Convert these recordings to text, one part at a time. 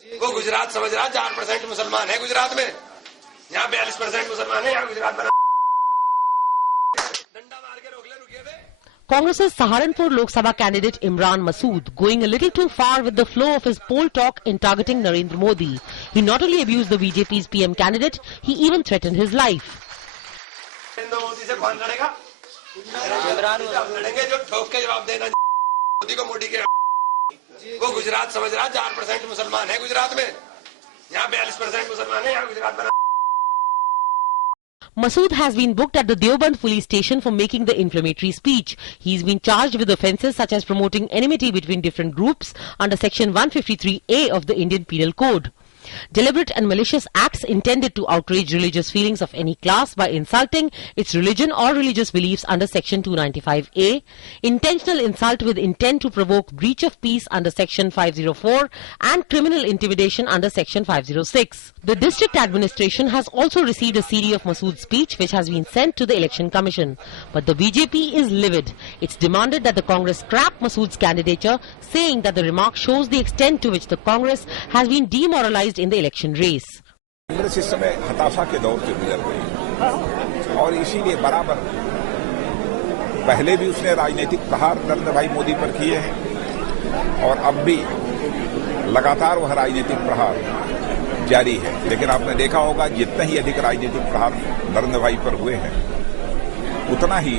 वो गुजरात समझ रहा 4% मुसलमान है गुजरात में, यहाँ 42% मुसलमान है, यहाँ गुजरात बना डंडा मार के रोक ले, रुकिए थे। Congress's Saharanpur Lok Sabha candidate Imran Masood going a little too far with the flow of his poll talk in targeting Narendra Modi. He not only abused the BJP's PM candidate, he even threatened his life. Modi से कौन लड़ेगा? लड़ेंगे जो ठोक के जवाब देना मोदी को, मोदी के वो गुजरात समझ रहा 4% मुसलमान है गुजरात में, यहाँ 42% मुसलमान है, यहाँ गुजरात बना। Masood has been booked at the Deoband police station for making the inflammatory speech. He's been charged with offences such as promoting enmity between different groups under Section 153A of the Indian Penal Code. Deliberate and malicious acts intended to outrage religious feelings of any class by insulting its religion or religious beliefs under Section 295A, intentional insult with intent to provoke breach of peace under Section 504, and criminal intimidation under Section 506. The district administration has also received a CD of Masood's speech which has been sent to the Election Commission. But the BJP is livid. It's demanded that the Congress scrap Masood's candidature, saying that the remark shows the extent to which the Congress has been demoralized in the election race. Congress इस समय हताशा के दौर से गुजर रही है और इसीलिए बराबर पहले भी उसने राजनीतिक प्रहार नरेंद्र भाई मोदी पर किए हैं और अब भी लगातार वह राजनीतिक प्रहार जारी है। लेकिन आपने देखा होगा जितना ही अधिक राजनीतिक प्रहार नरेंद्र भाई पर हुए हैं उतना ही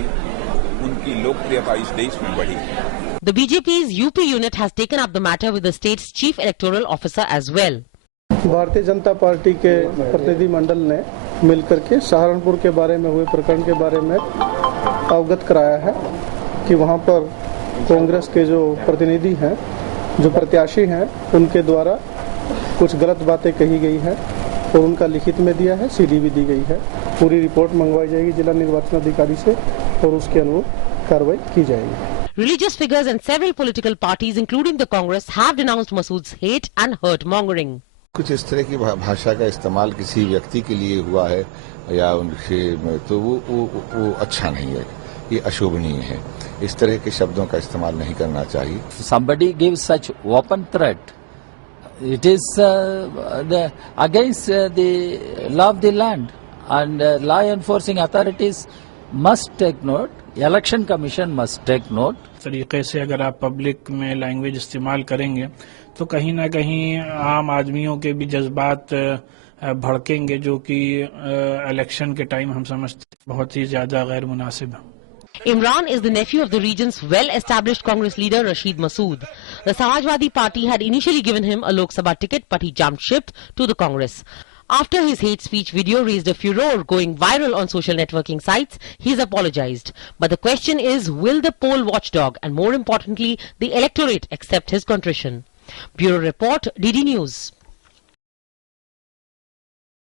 उनकी लोकप्रियता इस देश में बढ़ी है। The BJP's UP unit has taken up the matter with the state's chief electoral officer as well. Bharatiya Janata party के प्रतिनिधि मंडल ने मिलकर के सहारनपुर के बारे में हुए प्रकरण के बारे में अवगत कराया है कि वहां पर कांग्रेस के जो प्रतिनिधि हैं, जो प्रत्याशी हैं, उनके द्वारा कुछ गलत बातें कही गई हैं और उनका लिखित में दिया है, सीडी भी दी गई है। पूरी रिपोर्ट मंगवाई जाएगी जिला निर्वाचन अधिकारी से और उसके अनुरूप कार्रवाई की जाएगी। Religious figures and several political parties, including the Congress, have denounced Masood's hate and hurt-mongering. कुछ इस तरह की भाषा का इस्तेमाल किसी व्यक्ति के लिए हुआ है या उनके, तो वो अच्छा नहीं है, ये अशोभनीय है। इस तरह के शब्दों का इस्तेमाल नहीं करना चाहिए। Somebody gives such open threat, it is against the law of the land, and law enforcing authorities must take note. Election Commission must take note. तरीके से अगर आप पब्लिक में लैंग्वेज इस्तेमाल करेंगे तो कहीं ना कहीं आम आदमियों के भी जज्बात भड़केंगे, जो कि इलेक्शन के टाइम हम समझते बहुत ही ज्यादा गैर मुनासिब है। Imran is the nephew of the region's well-established Congress leader Rashid Masood. The Samajwadi Party had initially given him a Lok Sabha ticket, but he jumped ship to the Congress. After his hate speech video raised a furor going viral on social networking sites, he's apologized. But the question is, will the poll watchdog and more importantly, the electorate accept his contrition? Bureau Report, DD News.